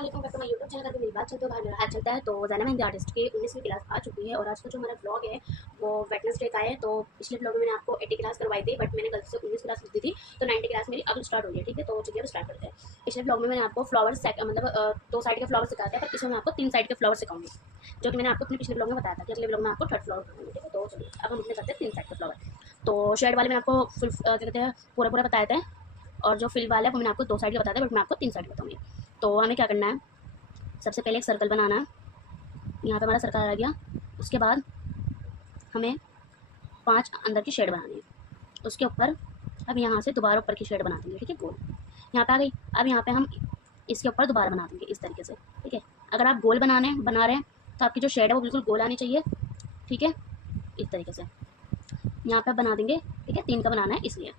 अस्सलाम वालेकुम, YouTube channel पर मेरी बात चलते हो भाई मेरा हाल चलता है। तो ज़ैना मेहंदी आर्टिस्ट की 19वीं क्लास आ चुकी है और आज का जो हमारा ब्लॉग है वो वेडनेसडे का है। तो पिछले ब्लॉग में मैंने आपको 80 क्लास करवाई थी, बट मैंने गलती से 19 क्लास लिख दी थी, तो 90 क्लास मेरी अब स्टार्ट हो गई है। ठीक है, तो चलिए अब स्टार्ट करते हैं। पिछले ब्लॉग में मैंने आपको फ्लावर मतलब 2 साइड के फ्लावर सिखाते हैं, पर इसमें मैं आपको 3 साइड के फ्लावर सिखाऊंगी, जो कि मैंने आपको अपने पिछले ब्लॉग में बताया था कि अगले ब्लॉग में आपको थर्ड फ्लावर करवाऊंगी। ठीक है, तो चलिए अब हम अपने करते हैं 3 साइड के फ्लावर। तो शेड वाले मैंने आपको फुल क्या कहते हैं पूरा पूरा बताया था, और जो फिल वाला है वो मैंने आपको 2 साइड का बताया था, बट मैं आपको 3 साइड बताऊँगी। तो हमें क्या करना है, सबसे पहले एक सर्कल बनाना है। यहाँ पे हमारा सर्कल आ गया। उसके बाद हमें 5 अंदर की शेड बनानी है। उसके ऊपर अब यहाँ से दोबारा ऊपर की शेड बना देंगे। ठीक है, गोल यहाँ पे आ गई। अब यहाँ पे हम इसके ऊपर दोबारा बना देंगे इस तरीके से। ठीक है, अगर आप गोल बना रहे हैं तो आपकी जो शेड है वो बिल्कुल गोल आनी चाहिए। ठीक है, इस तरीके से यहाँ पे बना देंगे। ठीक है, 3 का बनाना है इसलिए।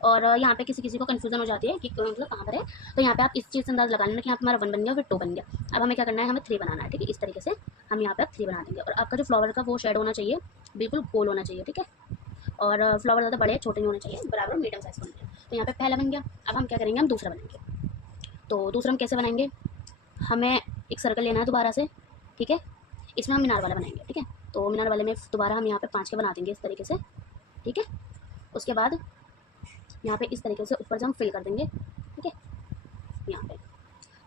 और यहाँ पे किसी किसी को कन्फ्यूजन हो जाती है कि मतलब कहाँ पर है, तो यहाँ पे आप इस चीज़ से अंदाज़ लगा लेना कि यहाँ पे हमारा 1 बन गया, फिर 2 बन गया। अब हमें क्या करना है, हमें 3 बनाना है। ठीक है, इस तरीके से हम यहाँ पे 3 बना देंगे। और आपका जो फ्लावर का वो शेड होना चाहिए बिल्कुल गोल होना चाहिए। ठीक है, और फ्लावर ज़्यादा बड़े छोटे नहीं होने चाहिए, बराबर मीडियम साइज़ होने चाहिए। तो यहाँ पे पहला बन गया। अब हम क्या करेंगे, हम दूसरा बनाएंगे। तो दूसरा हम कैसे बनाएंगे, हमें एक सर्कल लेना है दोबारा से। ठीक है, इसमें हम मीनार वाला बनाएंगे। ठीक है, तो मीनार वाले में दोबारा हम यहाँ पे 5 के बना देंगे इस तरीके से। ठीक है, उसके बाद यहाँ पे इस तरीके से ऊपर से हम फिल कर देंगे। ठीक है, यहाँ पे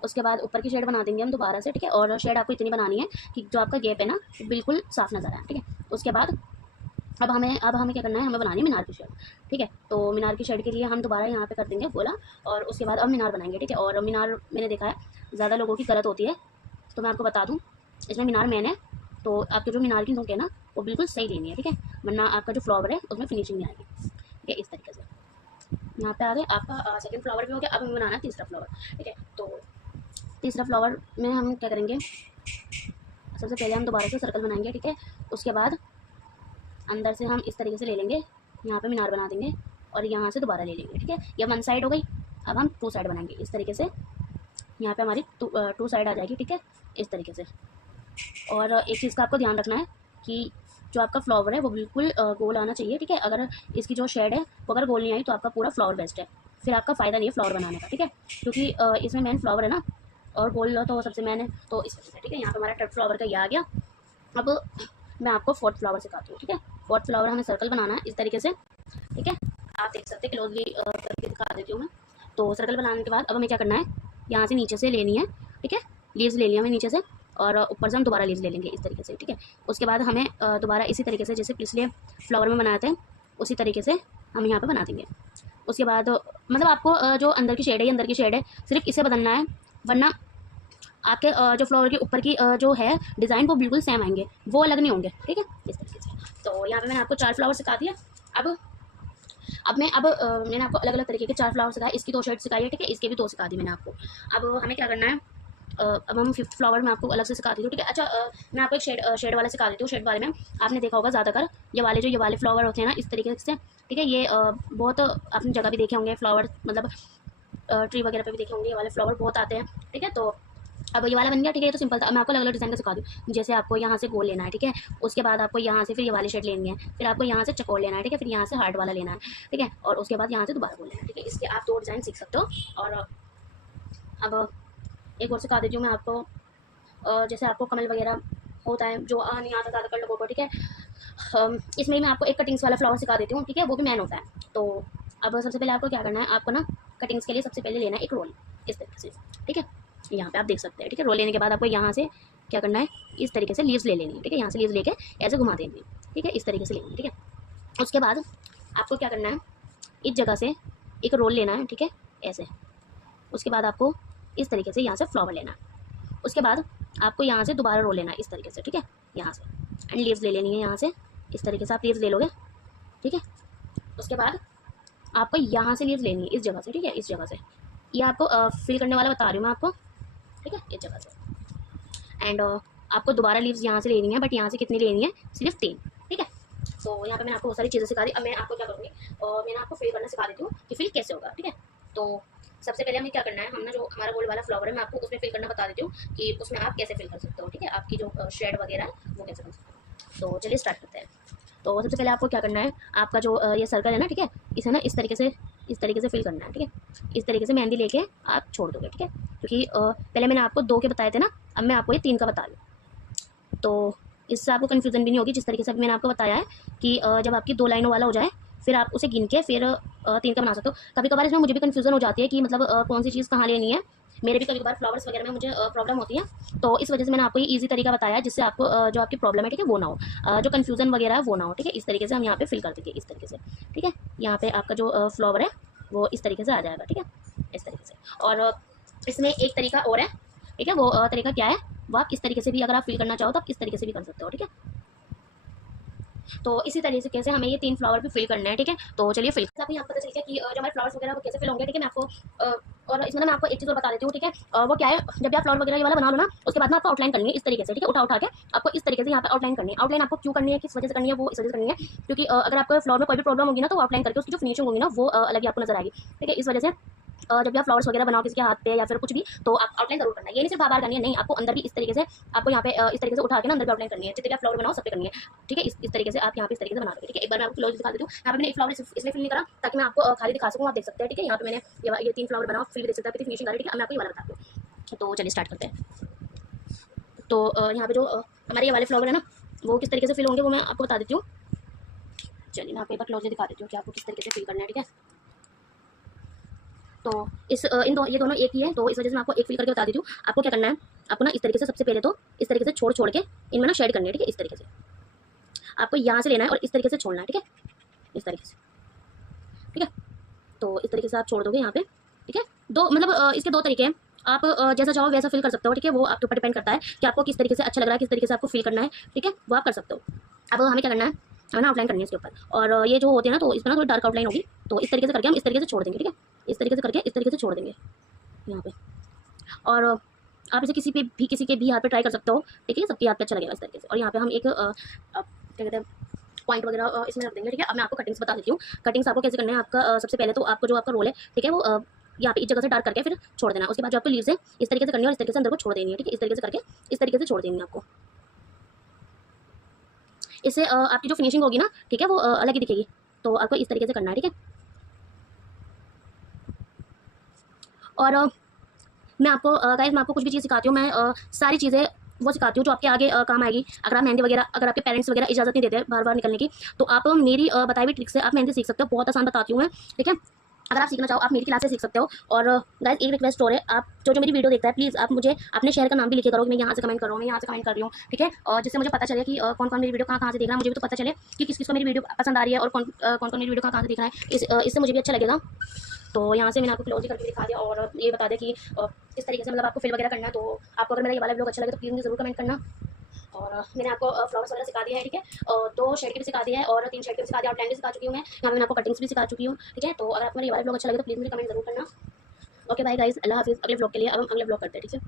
उसके बाद ऊपर की शेड बना देंगे हम दोबारा से। ठीक है, और शेड आपको इतनी बनानी है कि जो आपका गैप है ना बिल्कुल साफ नजर आए। ठीक है, उसके बाद अब हमें क्या करना है, हमें बनानी है मीनार की शेड। ठीक है, तो मीनार की शेड के लिए हम दोबारा यहाँ पे कर देंगे गोला, और उसके बाद अब मीनार बनाएंगे। ठीक है, और मीनार मैंने देखा है ज़्यादा लोगों की गलत होती है, तो मैं आपको बता दूँ इसमें मीनार मैन है। तो आपके जो मीनार की नोक है ना वो बिल्कुल सही लेनी है। ठीक है, वरना आपका जो फ्लावर है उसमें फिनिशिंग नहीं आएगी। ठीक है, इस तरीके से यहाँ पे आ गए। आपका सेकंड फ्लावर भी हो गया। अब हमें बनाना है तीसरा फ्लावर। ठीक है, तो तीसरा फ्लावर में हम क्या करेंगे, सबसे पहले हम दोबारा से सर्कल बनाएंगे। ठीक है, उसके बाद अंदर से हम इस तरीके से ले लेंगे, यहाँ पे मीनार बना देंगे और यहाँ से दोबारा ले लेंगे। ठीक है, ये 1 साइड हो गई। अब हम 2 साइड बनाएंगे इस तरीके से। यहाँ पे हमारी 2 साइड आ जाएगी। ठीक है, इस तरीके से। और एक चीज़ का आपको ध्यान रखना है कि जो आपका फ्लावर है वो बिल्कुल गोल आना चाहिए। ठीक है, अगर इसकी जो शेड है वो अगर गोल नहीं आई तो आपका पूरा फ्लावर वेस्ट है, फिर आपका फ़ायदा नहीं है फ्लावर बनाने का। ठीक है, क्योंकि इसमें मेन फ्लावर है ना, और गोल तो सबसे मेन है, तो इस वजह से। ठीक है, यहाँ पे हमारा थर्ड फ्लावर का ये आ गया। अब मैं आपको फोर्थ फ्लावर सिखाती हूँ। ठीक है, फोर्थ फ्लावर हमें सर्कल बनाना है इस तरीके से। ठीक है, आप देख सकते हैं, क्लोजली करके दिखा देती हूँ मैं। तो सर्कल बनाने के बाद अब हमें क्या करना है, यहाँ से नीचे से लेनी है। ठीक है, लीव्स ले लिया हमें नीचे से, और ऊपर से हम दोबारा लीव्स ले लेंगे इस तरीके से। ठीक है, उसके बाद हमें दोबारा इसी तरीके से जैसे पिछले फ्लावर में बनाए थे उसी तरीके से हम यहाँ पे बना देंगे। उसके बाद मतलब आपको जो अंदर की शेड है, ये अंदर की शेड है, सिर्फ इसे बदलना है, वरना आपके जो फ्लावर के ऊपर की जो है डिज़ाइन वो बिल्कुल सेम आएंगे, वो अलग नहीं होंगे। ठीक है, इस तरीके से। तो यहाँ पे मैंने आपको 4 फ्लावर सिखा दिया। अब मैंने आपको अलग अलग तरीके के 4 फ्लावर सिखाए। इसकी 2 शेड सिखाई है। ठीक है, इसके भी 2 सिखा दी मैंने आपको। अब हमें क्या करना है, अब हम 5th फ्लावर में आपको अलग से सिखा दी हूँ। ठीक है, अच्छा मैं आपको एक शेड वाला सिखा देती हूँ। शेड वाले में आपने देखा होगा ज़्यादातर ये वाले फ्लावर होते हैं ना इस तरीके से। ठीक है, ये बहुत आपने जगह भी देखे होंगे, फ्लावर मतलब ट्री वगैरह पे भी देखे होंगे, ये वाले फ्लावर बहुत आते हैं। ठीक है, तो अब ये वाला बन गया। ठीक है, ये तो सिंपल था। मैं आपको अलग अलग डिज़ाइन का सिखा दूँ। जैसे आपको यहाँ से गोल लेना है। ठीक है, उसके बाद आपको यहाँ से फिर ये वाली शेड लेनी है, फिर आपको यहाँ से चकोर लेना है। ठीक है, फिर यहाँ से हार्ट वाला लेना है। ठीक है, और उसके बाद यहाँ से दोबारा गोल लेना है। ठीक है, इसके आप 2 डिज़ाइन सीख सकते हो। और अब एक और सिखा देती हूँ मैं आपको। जैसे आपको कमल वगैरह होता है जो नहीं आता ज़्यादातर लोगों को। ठीक है, इसमें मैं आपको एक कटिंग्स वाला फ्लावर सिखा देती हूँ। ठीक है, वो भी मैन होता है। तो अब सबसे पहले आपको क्या करना है, आपको ना कटिंग्स के लिए सबसे पहले लेना है एक रोल इस तरीके से। ठीक है, यहाँ पे आप देख सकते हैं। ठीक है, रोल लेने के बाद आपको यहाँ से क्या करना है, इस तरीके से लीव्स ले लेनी है। ठीक है, यहाँ से लीव्स लेके ऐसे घुमा देनी है। ठीक है, इस तरीके से लेनी है। ठीक है, उसके बाद आपको क्या करना है, इस जगह से एक रोल लेना है। ठीक है, ऐसे। उसके बाद आपको इस तरीके से यहाँ से फ्लावर लेना है। उसके बाद आपको यहाँ से दोबारा रोल लेना है इस तरीके से। ठीक है, यहाँ से एंड लीव्स ले लेनी है यहाँ से इस तरीके से आप लीव्स ले लोगे। ठीक है, उसके बाद आपको यहाँ से लीव्स लेनी है इस जगह से। ठीक है, इस जगह से ये आपको फिल करने वाला बता रही हूँ मैं आपको। ठीक है, इस जगह से एंड आपको दोबारा लीव्स यहाँ से लेनी है, बट यहाँ से कितनी लेनी है, सिर्फ 3। ठीक है, तो यहाँ पे मैंने आपको बहुत सारी चीज़ें सिखा दी। अब मैं आपको क्या करूँगी, और मैंने आपको फिल करना सिखा देती हूँ कि फिल कैसे होगा। ठीक है, तो सबसे पहले हमें क्या करना है, हमने जो हमारा गोल वाला फ्लावर है मैं आपको उसमें फिल करना बता देती हूँ कि उसमें आप कैसे फिल कर सकते हो। ठीक है, आपकी जो शेड वगैरह है वो कैसे कर सकते हो। तो चलिए स्टार्ट करते हैं। तो सबसे पहले आपको क्या करना है, आपका जो ये सर्कल है ना, ठीक है, इसे ना इस तरीके से फिल करना है, ठीक है। इस तरीके से मेहंदी लेके आप छोड़ दोगे, ठीक है, क्योंकि पहले मैंने आपको 2 के बताए थे ना, अब मैं आपको ये 3 का बता रही हूँ। तो इससे आपको कन्फ्यूज़न भी नहीं होगी, जिस तरीके से अभी मैंने आपको बताया है कि जब आपकी 2 लाइनों वाला हो जाए फिर आप उसे गिन के फिर 3 का बना सकते हो। कभी कभार इसमें मुझे भी कन्फ्यूज़न हो जाती है कि मतलब कौन सी चीज़ कहाँ लेनी है। मेरे भी कभी कभार फ्लावर्स वगैरह में मुझे प्रॉब्लम होती है, तो इस वजह से मैंने आपको ये ईजी तरीका बताया है, जिससे आपको जो आपकी प्रॉब्लम है, ठीक है, वो ना हो, जो कन्फ्यूज़न वगैरह है वो ना हो, ठीक है। इस तरीके से हम यहाँ पे फिल कर देंगे, इस तरीके से, ठीक है। यहाँ पे आपका जो फ्लावर है वो इस तरीके से आ जाएगा, ठीक है, इस तरीके से। और इसमें एक तरीका और है, ठीक है, वो तरीका क्या है, वो आप इस तरीके से भी अगर आप फिल करना चाहो तो आप इस तरीके से भी कर सकते हो, ठीक है। तो इसी तरीके से हमें ये 3 फ्लावर भी फिल करना है, ठीक है। तो चलिए फिल आपको यहाँ पता चल गया कि जो हमारे फ्लावर्स वगैरह वो कैसे फिल होंगे, ठीक है। मैं आपको और इसमें ना मैं आपको एक चीज़ और बता देती हूँ, ठीक है। वो क्या है, जब भी आप फ्लावर वगैरह ये वाला बना लो ना, उसके बाद ना आपको आउटलाइन करनी है इस तरीके से, ठीक है, उठा के आपको इस तरीके से यहाँ पे आउटलाइन करनी है। आउटलाइन आपको क्यों करनी है, किस वजह से करनी है, वो इस वजह से करनी है क्योंकि अगर आपको फ्लावर में कोई भी प्रॉब्लम होगी ना, तो आउटलाइन करके उसकी जो फिनिशिंग होगी ना वो अलग ही आपको नजर आएगी, ठीक है। इस वजह से जब भी आप फ्लावर्स वगैरह बनाओ किसी के हाथ पे या फिर कुछ भी, तो आप आउटलाइन जरूर करना है। ये नहीं सिर्फ बार करनी है, नहीं, आपको अंदर भी इस तरीके से आपको यहाँ पे इस तरीके से उठा के ना अंदर भी आउटलाइन करनी है। जितने भी आप फ्लावर बनाओ सब पे करनी है, ठीक है। इस तरीके से आप यहाँ पे इस तरीके से बना दोगे, ठीक है। एक बार मैं आपको क्लोज दिखा देती हूँ। यहाँ पे मैंने एक फ्लावर इसलिए फिल नहीं करा ताकि मैं आपको खाली दिखा सकूँ, आप देख सकते हैं, ठीक है। यहाँ पे मैंने ये 3 फ्लावर बनाओ, फिल भी देख सकते हैं, फिनिशिंग आ रही है, ठीक है। मैं आपको ये वाला बताती हूँ, तो चलिए स्टार्ट करते हैं। तो यहाँ पे जो हमारे ये वाले फ्लावर है ना, वो किस तरीके से फिल होंगे वो मैं आपको बता देती हूँ। चलिए मैं आपको एक बार क्लोज दिखा देती हूँ कि आपको किस तरीके से फिल करना है, ठीक है। तो ये दोनों एक ही है, तो इस वजह से मैं आपको एक फिल करके बता देती हूँ। आपको क्या करना है, आपको ना इस तरीके से सबसे पहले तो इस तरीके से छोड़ के इनमें ना शेड करनी है, ठीक है। इस तरीके से आपको यहाँ से लेना है और इस तरीके से छोड़ना है, ठीक है, इस तरीके से, ठीक है। तो इस तरीके से आप छोड़ दोगे यहाँ पे, ठीक है। दो मतलब इसके 2 तरीके हैं, आप जैसा चाहो वैसा फिल कर सकते हो, ठीक है। वो आपके ऊपर डिपेंड करता है कि आपको किस तरीके से अच्छा लग रहा है, किस तरीके से आपको फिल करना है, ठीक है, वो आप कर सकते हो। अब हमें क्या करना है, हमें ना आउटलाइन करनी है इसके ऊपर, और ये जो होती है ना, तो इसमें ना थोड़ी डार्क आउटलाइन होगी, तो इस तरीके से करके हम इस तरीके से छोड़ देंगे, ठीक है। इस तरीके से करके इस तरीके से छोड़ देंगे यहाँ पे, और आप इसे किसी के भी हाथ पे ट्राई कर सकते हो, ठीक है, सबके हाथ पे अच्छा लगेगा इस तरीके से। और यहाँ पे हम एक क्या कहते हैं पॉइंट वगैरह इसमें रख देंगे, ठीक है। अब मैं आपको कटिंग्स बता देती हूँ। कटिंग्स आपको कैसे करना है, आपका सबसे पहले तो आपको जो आपका रोल है, ठीक है, वो यहाँ पे इस जगह से डार्क करके फिर छोड़ देना। उसके बाद जो आपको लीव्स है इस तरीके से करनी है और इस तरीके से अंदर को छोड़ देनी है, ठीक है। इस तरीके से करके इस तरीके से छोड़ देनी है आपको। इससे आपकी जो फिनिशिंग होगी ना, ठीक है, वो अलग ही दिखेगी। तो आपको इस तरीके से करना है, ठीक है। और मैं आपको कुछ भी चीज़ सिखाती हूँ, मैं सारी चीज़ें वो सिखाती हूँ जो आपके आगे काम आएगी। अगर आप मेहंदी वगैरह, अगर आपके पेरेंट्स वगैरह इजाज़त नहीं देते बार बार निकलने की, तो आप मेरी बताई हुई ट्रिक से आप मेहंदी सीख सकते हो। बहुत आसान बताती हूँ मैं, ठीक है। अगर आप सीखना चाहो आप मेरी क्लास से सीख सकते हो। और गाइस एक रिक्वेस्ट और है, आप जो मेरी वीडियो देखता है, प्लीज़ आप मुझे अपने शहर का नाम भी लिखे करो कि मैं यहाँ से कमेंट कर रहा हूँ, मैं यहाँ से कमेंट कर रही हूँ, ठीक है। और जिससे मुझे पता चले कि कौन कौन मेरी वीडियो कहाँ से देख रहा है, मुझे भी तो पता चले कि किस किस को मेरी वीडियो पसंद आ रही है और कौन कौन मेरी वीडियो कहाँ से देख रहा है। इससे मुझे भी अच्छा लगेगा। तो यहाँ से मैंने आपको क्लोज करके दिखा दिया, और ये बता दें कि इस तरीके से मतलब आपको फिल वगैरह करना है। तो आपको अगर मेरा ये वाला ब्लॉग अच्छा लगे तो प्लीज़ मुझे ज़रूर कमेंट करना। और मैंने आपको फ्लावर्स वगैरह सिखा दिया है, ठीक है। 2 शेड की भी सिखा दिया है और 3 शेड की भी सिखा दिया, आउटलाइन भी सिखा चुकी हूँ मैं। यहाँ पे मैंने आपको कटिंग्स भी सिखा चुकी हूँ, ठीक है। तो अगर आपको मेरा ये वाला ब्लॉग अच्छा लगे तो प्लीज़ मुझे कमेंट जरूर करना। ओके बाय गाइस, अल्लाह हाफिज़। अगले ब्लॉग के लिए अब हम अगले ब्लॉग करते हैं, ठीक है।